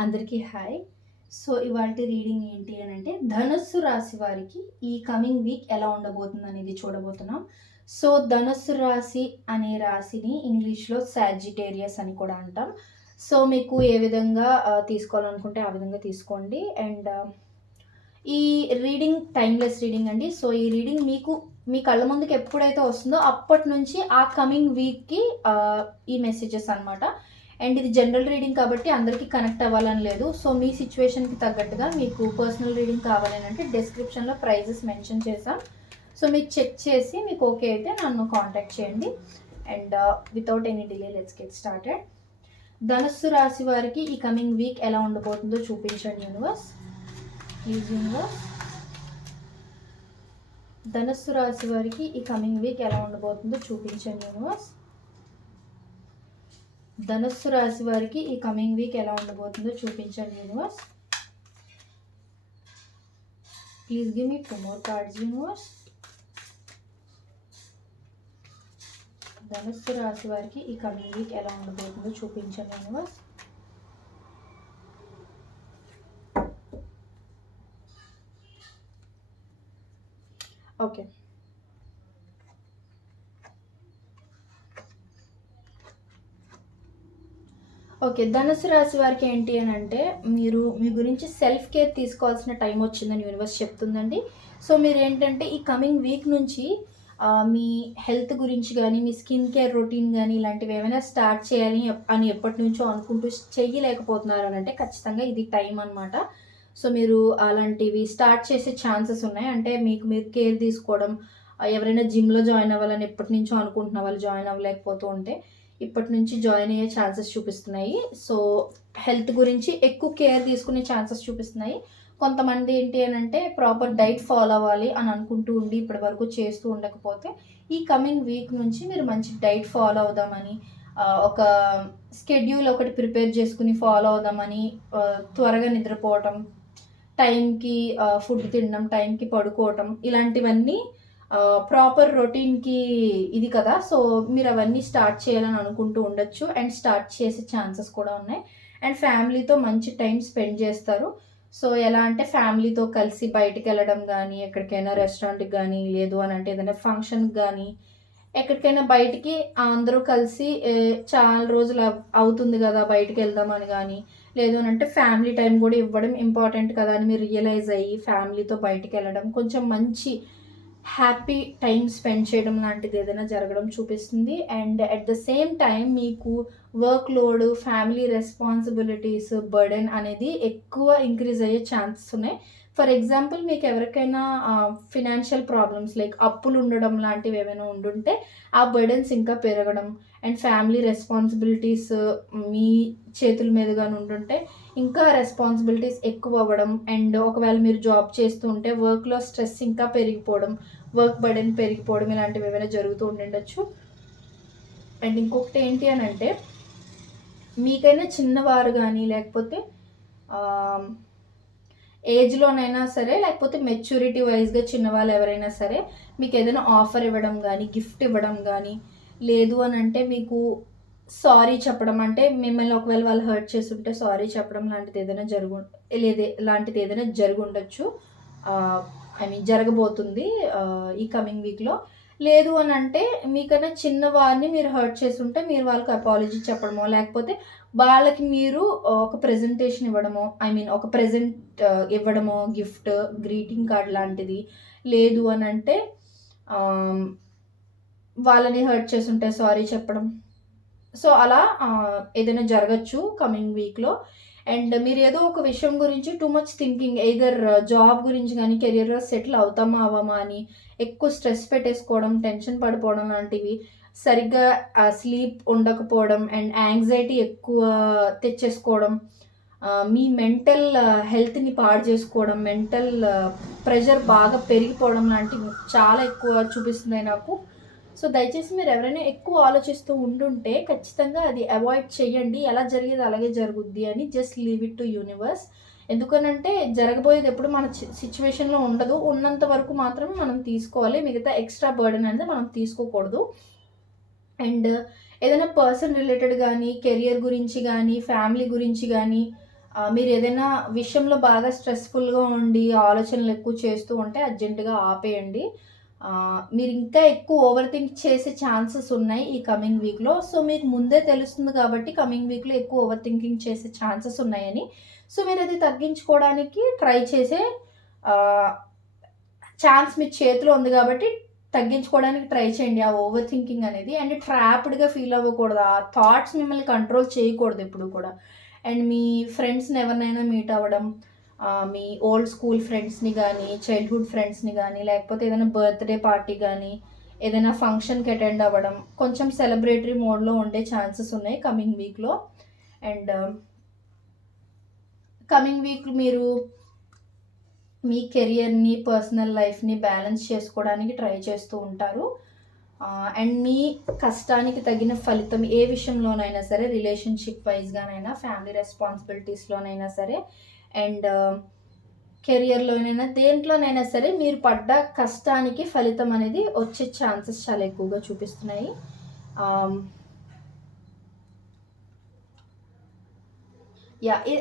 అందరికీ hi. So, ఇవాల్టి reading ఏంటి అనంటే, ధనస్సు రాశి వారికి ఈ కమింగ్ వీక్ ఎలా ఉండబోతుందనేది చూడబోతున్నాం. సో, ధనస్సు రాశి అనే రాశిని ఇంగ్లీష్‌లో సాజిటేరియస్ అని కూడా అంటాం. సో, మీకు ఏ విధంగా తీసుకోవాలనుకుంటే ఆ విధంగా తీసుకోండి. అండ్ ఈ రీడింగ్ టైమ్‌లెస్ రీడింగ్ అండి. సో, ఈ రీడింగ్ మీకు మీ కళ్ళ ముందుకు ఎప్పుడైతే వస్తుందో అప్పటి నుంచి ఆ కమింగ్ వీక్‌కి ఈ మెసేజెస్ అనమాట. అండ్ ఇది జనరల్ రీడింగ్ కాబట్టి అందరికీ కనెక్ట్ అవ్వాలని లేదు. సో, మీ సిచ్యువేషన్‌కి తగ్గట్టుగా మీకు పర్సనల్ రీడింగ్ కావాలి అంటే డిస్క్రిప్షన్‌లో ప్రైజెస్ మెన్షన్ చేశాం. సో, మీరు చెక్ చేసి మీకు ఓకే అయితే నన్ను కాంటాక్ట్ చేయండి. And without any delay let's get started. ధనస్సు రాశి వారికి ఈ కమింగ్ వీక్ ఎలా ఉండబోతుందో చూపించండి యూనివర్స్. Please universe. ధనస్సు రాశి వారికి ఈ కమింగ్ వీక్ ఎలా ఉండబోతుందో చూపించండి యూనివర్స్. ధనస్సు రాశి వారికి ఈ కమింగ్ వీక్ ఎలా ఉండబోతుందో చూపించండి universe. Please give me 2 more cards universe. ధనస్సు రాశి వారికి ఈ కమింగ్ వీక్ ఎలా ఉండబోతుందో చూపించండి యూనివర్స్. Okay, okay. ధనుసు రాశి వారికి ఏంటి అని అంటే, మీరు మీ గురించి సెల్ఫ్ కేర్ తీసుకోవాల్సిన టైం వచ్చిందని యూనివర్స్ చెప్తుందండి. సో, మీరేంటంటే ఈ కమింగ్ వీక్ నుంచి మీ హెల్త్ గురించి కానీ, మీ స్కిన్ కేర్ రొటీన్ కానీ ఇలాంటివి ఏమైనా స్టార్ట్ చేయాలి అని ఎప్పటి నుంచో అనుకుంటూ చెయ్యలేకపోతున్నారు అని అంటే ఖచ్చితంగా ఇది టైం అనమాట. సో, మీరు అలాంటివి స్టార్ట్ చేసే ఛాన్సెస్ ఉన్నాయి. అంటే మీకు మీరు కేర్ తీసుకోవడం, ఎవరైనా జిమ్‌లో జాయిన్ అవ్వాలని ఎప్పటి నుంచో అనుకుంటున్న వాళ్ళు జాయిన్ అవ్వలేకపోతూ ఉంటే ఇప్పటి నుంచి జాయిన్ అయ్యే ఛాన్సెస్ చూపిస్తున్నాయి. సో, హెల్త్ గురించి ఎక్కువ కేర్ తీసుకునే ఛాన్సెస్ చూపిస్తున్నాయి. కొంతమంది ఏంటి అనంటే ప్రాపర్ డైట్ ఫాలో అవ్వాలి అని అనుకుంటూ ఉండి ఇప్పటి వరకు చేస్తూ ఉండకపోతే ఈ కమింగ్ వీక్ నుంచి మీరు మంచి డైట్ ఫాలో అవుదామని, ఒక స్కెడ్యూల్ ఒకటి ప్రిపేర్ చేసుకుని ఫాలో అవుదామని, త్వరగా నిద్రపోవటం, టైంకి ఫుడ్ తినడం, టైంకి పడుకోవటం ఇలాంటివన్నీ ప్రాపర్ రొటీన్‌కి ఇది కదా! సో, మీరవన్నీ స్టార్ట్ చేయాలని అనుకుంటూ ఉండొచ్చు. అండ్ స్టార్ట్ చేసే ఛాన్సెస్ కూడా ఉన్నాయి. అండ్ ఫ్యామిలీతో మంచి టైం స్పెండ్ చేస్తారు. సో, ఎలా అంటే ఫ్యామిలీతో కలిసి బయటికెళ్ళడం గానీ, ఎక్కడికైనా రెస్టారెంట్‌కి గానీ, లేదు అనంటే ఏదైనా ఫంక్షన్‌కి గానీ, ఎక్కడికైనా బయటికి అందరూ కలిసి చాలా రోజులు అవుతుంది గదా! బయటికెళ్దామని గానీ, లేదు అనంటే ఫ్యామిలీ టైం గూడా ఇవ్వడం ఇంపార్టెంట్ కదా! అని మీరు రియలైజ్ అయ్యి ఫ్యామిలీతో బయటికెళ్ళడం, కొంచెం మంచి హ్యాపీ టైమ్ స్పెండ్ చేయడం లాంటిది ఏదైనా జరగడం చూపిస్తుంది. And at the same time మీకు work load, family responsibilities, burden అనేది ఎక్కువ ఇంక్రీజ్ అయ్యే ఛాన్సెస్ ఉన్నాయి. ఫర్ ఎగ్జాంపుల్ మీకు ఎవరికైనా ఫినాన్షియల్ ప్రాబ్లమ్స్ లైక్ అప్పులు ఉండడం లాంటివి ఏమైనా ఉండుంటే ఆ బర్డెన్స్ ఇంకా పెరగడం, అండ్ ఫ్యామిలీ రెస్పాన్సిబిలిటీస్ మీ చేతుల మీదుగానే ఉండుంటే ఇంకా రెస్పాన్సిబిలిటీస్ ఎక్కువ అవ్వడం, అండ్ ఒకవేళ మీరు జాబ్ చేస్తూ ఉంటే వర్క్‌లో స్ట్రెస్ ఇంకా పెరిగిపోవడం, వర్క్ బర్డెన్ పెరిగిపోవడం ఇలాంటివి ఏమైనా జరుగుతూ ఉండుండొచ్చు. అండ్ ఇంకొకటి ఏంటి అనంటే, మీకైనా చిన్నవారు గానీ, లేకపోతే ఏజ్‌లోనైనా సరే, లేకపోతే మెచ్యూరిటీ వైస్‌గా చిన్నవాళ్ళు ఎవరైనా సరే, మీకేదైనా ఆఫర్ ఇవ్వడం గానీ, గిఫ్ట్ ఇవ్వడం గానీ, లేదు అనంటే మీకు సారీ చెప్పడం, అంటే మిమ్మల్ని ఒకవేళ వాళ్ళు హర్ట్ చేసుంటే సారీ చెప్పడం లాంటిదేదైనా లాంటిదేదైనా జరుగుండొచ్చు. ఐ మీన్ జరగబోతుంది ఈ కమింగ్ వీక్‌లో. లేదు అనంటే మీకన్నా చిన్నవారిని మీరు హర్ట్ చేసుంటే మీరు వాళ్ళకి అపాలజీ చెప్పడమో, లేకపోతే వాళ్ళకి మీరు ఒక ప్రెజెంటేషన్ ఇవ్వడమో, ఐ మీన్ ఒక ప్రెజెంట్ ఇవ్వడమో, గిఫ్ట్, గ్రీటింగ్ కార్డ్ లాంటిది. లేదు అనంటే వాళ్ళని హర్ట్ చేసుంటే సారీ చెప్పడం. సో, అలా ఏదైనా జరగచ్చు కమింగ్ వీక్‌లో. అండ్ మీరేదో ఒక విషయం గురించి too much thinking either job గురించి గానీ, కెరియర్‌లో సెటిల్ అవుతామా, అవ్వమా అని ఎక్కువ స్ట్రెస్ పెట్టేసుకోవడం, టెన్షన్ పడిపోవడం లాంటివి, సరిగ్గా స్లీప్ ఉండకపోవడం, అండ్ యాంగ్జైటీ ఎక్కువ తెచ్చేసుకోవడం, మీ మెంటల్ హెల్త్‌ని పాడు చేసుకోవడం, మెంటల్ ప్రెషర్ బాగా పెరిగిపోవడం లాంటివి చాలా ఎక్కువ చూపిస్తున్నాయి నాకు. సో, దయచేసి మీరెవరైనా ఎక్కువ ఆలోచిస్తూ ఉండుంటే ఖచ్చితంగా అది అవాయిడ్ చేయండి. ఎలా జరిగేది అలాగే జరుగుద్ది అని just leave it to universe. ఎందుకనంటే జరగబోయేది ఎప్పుడు మన సిట్యుయేషన్‌లో ఉండదు. ఉన్నంత వరకు మాత్రమే మనం తీసుకోవాలి. మిగతా ఎక్స్‌ట్రా బర్డెన్ అనేది మనం తీసుకోకూడదు. అండ్ ఏదైనా పర్సన్ రిలేటెడ్ గానీ, కెరియర్ గురించి గానీ, ఫ్యామిలీ గురించి గానీ, మీరు ఏదైనా విషయంలో బాగా స్ట్రెస్‌ఫుల్‌గా ఉండి ఆలోచనలు ఎక్కువ చేస్తూ ఉంటే అర్జెంట్‌గా ఆపేయండి. మీరు ఇంకా ఎక్కువ ఓవర్ థింక్ చేసే ఛాన్సెస్ ఉన్నాయి ఈ కమింగ్ వీక్‌లో. సో, మీకు ముందే తెలుస్తుంది కాబట్టి కమింగ్ వీక్‌లో ఎక్కువ ఓవర్ థింకింగ్ చేసే ఛాన్సెస్ ఉన్నాయని. సో, మీరది తగ్గించుకోవడానికి ట్రై చేసే ఆహ్, ఛాన్స్ మీ చేతిలో ఉంది కాబట్టి తగ్గించుకోవడానికి ట్రై చేయండి ఆ ఓవర్ థింకింగ్ అనేది. అండ్ ట్రాప్డ్‌గా ఫీల్ అవ్వకూడదు. ఆ థాట్స్ మిమ్మల్ని కంట్రోల్ చేయకూడదు ఎప్పుడు కూడా. అండ్ మీ ఫ్రెండ్స్‌ని ఎవరినైనా మీట్ అవ్వడం, మీ ఓల్డ్ స్కూల్ ఫ్రెండ్స్‌ని గానీ, చైల్డ్‌హుడ్ ఫ్రెండ్స్‌ని గానీ, లేకపోతే ఏదైనా బర్త్‌డే పార్టీ గానీ, ఏదైనా ఫంక్షన్‌కి అటెండ్ అవ్వడం, కొంచెం సెలబ్రేటరీ మోడ్‌లో ఉండే ఛాన్సెస్ ఉన్నాయి కమింగ్ వీక్‌లో. అండ్ కమింగ్ వీక్ మీరు మీ కెరియర్‌ని, పర్సనల్ లైఫ్‌ని బ్యాలెన్స్ చేసుకోవడానికి ట్రై చేస్తూ ఉంటారు. అండ్ మీ కష్టానికి తగిన ఫలితం ఏ విషయంలోనైనా సరే, రిలేషన్‌షిప్ వైస్‌గానైనా, ఫ్యామిలీ రెస్పాన్సిబిలిటీస్‌లోనైనా సరే, అండ్ కెరియర్‌లోనైనా, దేంట్లోనైనా సరే మీరు పడ్డ కష్టానికి ఫలితం అనేది వచ్చే ఛాన్సెస్ చాలా ఎక్కువగా చూపిస్తున్నాయి.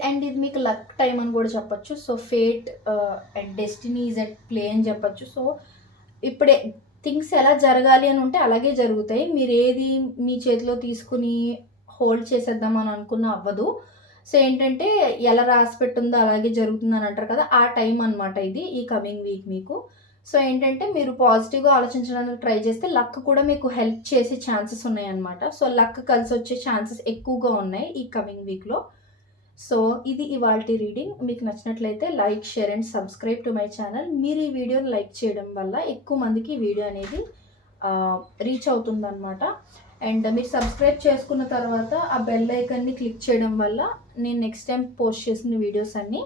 అండ్ ఇది మీకు లక్ టైమ్ అని కూడా చెప్పొచ్చు. So, fate and destiny is at play అని చెప్పొచ్చు. సో, ఇప్పుడే థింగ్స్ ఎలా జరగాలి అని ఉంటే అలాగే జరుగుతాయి. మీరేది మీ చేతిలో తీసుకొని హోల్డ్ చేసేద్దాం అని అనుకున్నా అవ్వదు. సో, ఏంటంటే ఎలా రాసిపెట్టుందో అలాగే జరుగుతుందని అంటారు కదా! ఆ టైం అనమాట ఇది. ఈ కమింగ్ వీక్ మీకు. సో, ఏంటంటే మీరు పాజిటివ్‌గా ఆలోచించడానికి ట్రై చేస్తే లక్ కూడా మీకు హెల్ప్ చేసే ఛాన్సెస్ ఉన్నాయన్నమాట. సో, లక్ కలిసొచ్చే ఛాన్సెస్ ఎక్కువగా ఉన్నాయి ఈ కమింగ్ వీక్‌లో. సో, ఇది ఇవాల్టి రీడింగ్. మీకు నచ్చినట్లయితే like, share and subscribe to my channel. మీరు ఈ వీడియోని లైక్ చేయడం వల్ల ఎక్కువ మందికి ఈ వీడియో అనేది రీచ్ అవుతుందనమాట. అండ్ మీరు సబ్స్క్రైబ్ చేసుకున్న తర్వాత ఆ బెల్ ఐకాన్‌ని క్లిక్ చేయడం వల్ల నేను నెక్స్ట్ టైం పోస్ట్ చేసిన వీడియోస్ అన్నీ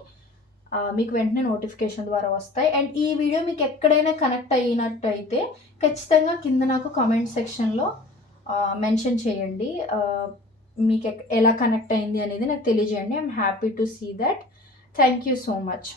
మీకు వెంటనే నోటిఫికేషన్ ద్వారా వస్తాయి. అండ్ ఈ వీడియో మీకు ఎక్కడైనా కనెక్ట్ అయినట్టయితే ఖచ్చితంగా కింద నాకు కామెంట్ సెక్షన్‌లో మెన్షన్ చేయండి. మీకు ఎలా కనెక్ట్ అయింది అనేది నాకు తెలియజేయండి. I'm happy to see that. Thank you so much.